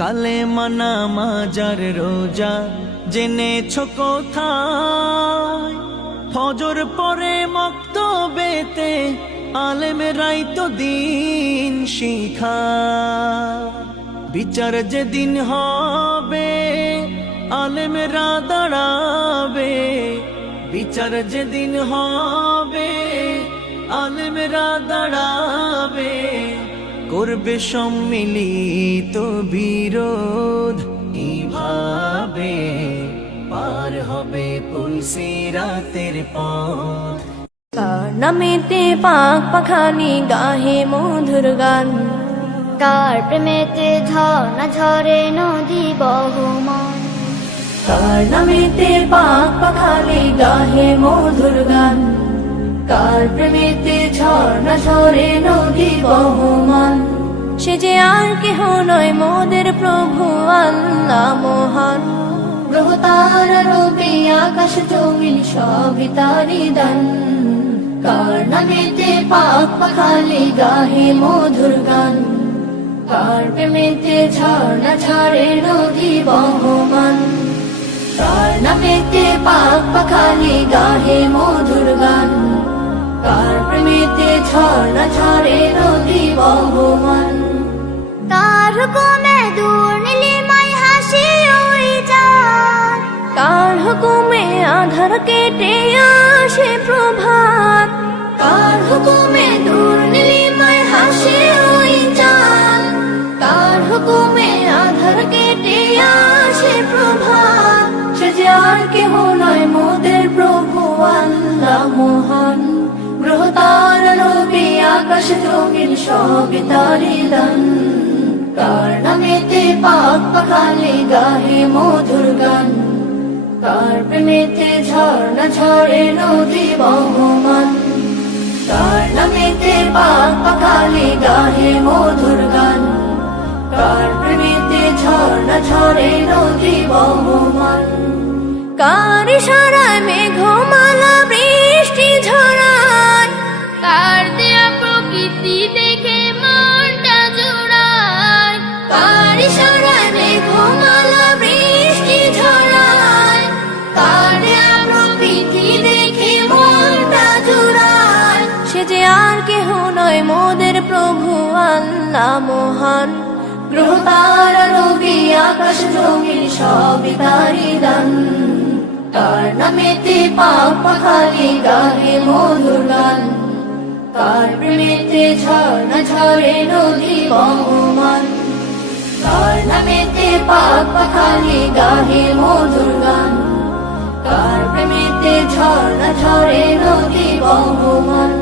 কালেমা নামাজার রোজা জেনেছো কোথায়? ফজর পরে মক্তবেতে আলেমেরাই তো দিন শিখায়। বিচার যেদিন হবে আলেমেরা দাঁড়াবে, বিচার যেদিন হবে আলেমেরা দাঁড়াবে, করবে সম্মিলিত বিরোধ। কিভাবে পার হবে পুলসিরাতের পথ? কার নামেতে পাক পাখালি গাহে মধুর গান, কার প্রেমেতে ঝর্ণা ঝরে নদী বহমান। কার নামেতে পাক পাখালি গাহে মধুর গান, কার প্রেমেতে ঝর্ণা ঝরে নদী বহমান। সে যে আর কেহ নয় মোদের প্রভু আল্লাহ মহান। গ্রহ তারা রবি আকাশ জমিন সবই তারি দান। কার নামেতে পাক পাখালি গাহে মধুর গান, কার প্রেমেতে ঝর্ণা ঝরে নদী বহমান। কার নামেতে পাক পাখালি গাহে মধুর গান, কার প্রেমেতে ঝর্ণা ঝরে নদী বহমান। কার হুকুমে দূর নীলিমায় হাসি ওই চাঁদ, কার হুকুমে আধার কেটে আসে প্রভাত। কার হুকুমে দূর নীলিমায় হাসে ওই চাঁদ, কার হুকুমে আধার কেটে আসে প্রভাত। সে যে আর কেহ নয় মোদের প্রভু আল্লাহ মহান। গ্রহ তারা নবী আকাশ জমিন সবই তারি দান। কার নামেতে পাক পাখালি গাহে মধুর গান, কার প্রেমেতে ঝর্ণা ঝরে নদী বহমান। কার নামেতে পাক পাখালি গাহে মধুর গান, কার প্রেমেতে ঝর্ণা ঝরে নদী বহমান। কার ইশারায় মেঘমালা বৃষ্টি ঝরায়, কার দেয়া প্রকৃতি দেখে মনটা জোড়ায়। কার ইশারায় মেঘমালা বৃষ্টি ঝরায়, কার দেয়া প্রকৃতি দেখে মনটা জোড়ায়। সে যে আর কেহ নয় মোদের প্রভু আল্লাহ মহান। গ্রহ তারা রবি আকাশ জমিন সবই তারি দান। কার নামেতে পাক পাখালি গাহে মধুর গান, কার প্রেমেতে ঝর্ণা ঝরে নদী বহমান। কার নামেতে পাক পাখালি গাহে মধুর গান, কার প্রেমেতে ঝর্ণা ঝরে নদী বহমান।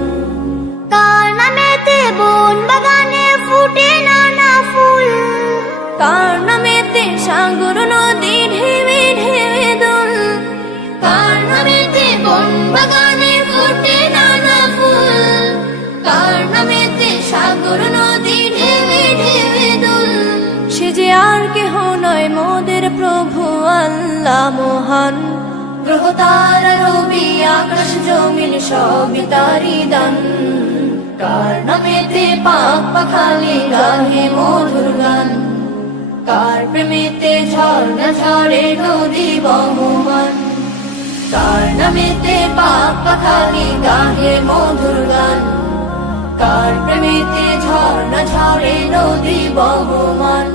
কার নামেতে বন বাগানে ফুটে নানা ফুল, কার নামেতে সাগর নদী ঢেউে ঢেউে দোল। কার নামেতে বন বাগানে ফুটে নানা ফুল, কার নামেতে সাগর নদী ঢেউে ঢেউে দোল। সে যে আর কেহ নয় মোদের প্রভু আল্লাহ মহান। গ্রহ তারা রবি আকাশ জমিন সবই তারি দান। কার নামেতে পাক পাখালি গাহে মধুর গান, কার প্রেমেতে ঝর্ণা ঝরে নদী বহমান। কার নামেতে পাক পাখালি গাহে মধুর গান, কার প্রেমেতে ঝর্ণা ঝরে নদী বহমান।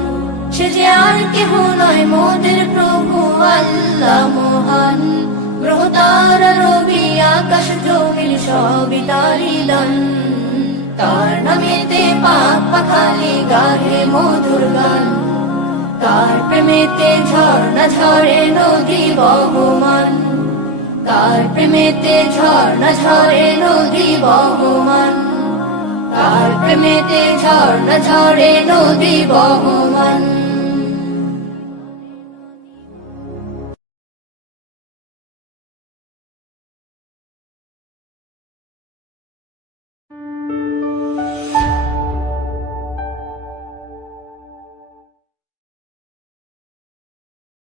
সে যে আর কেহ নয় মোদের প্রভু আল্লাহ মহান। গ্রহ তারা রবি আকাশ জমিন সবই তারি দান। কার নামেতে পাক পাখালি গাহে মধুর গান, কার প্রেমেতে ঝর্ণা ঝরে নদী বহমান। কার প্রেমেতে ঝর্ণা ঝরে নদী বহমান, কার প্রেমেতে ঝর্ণা ঝরে নদী বহমান।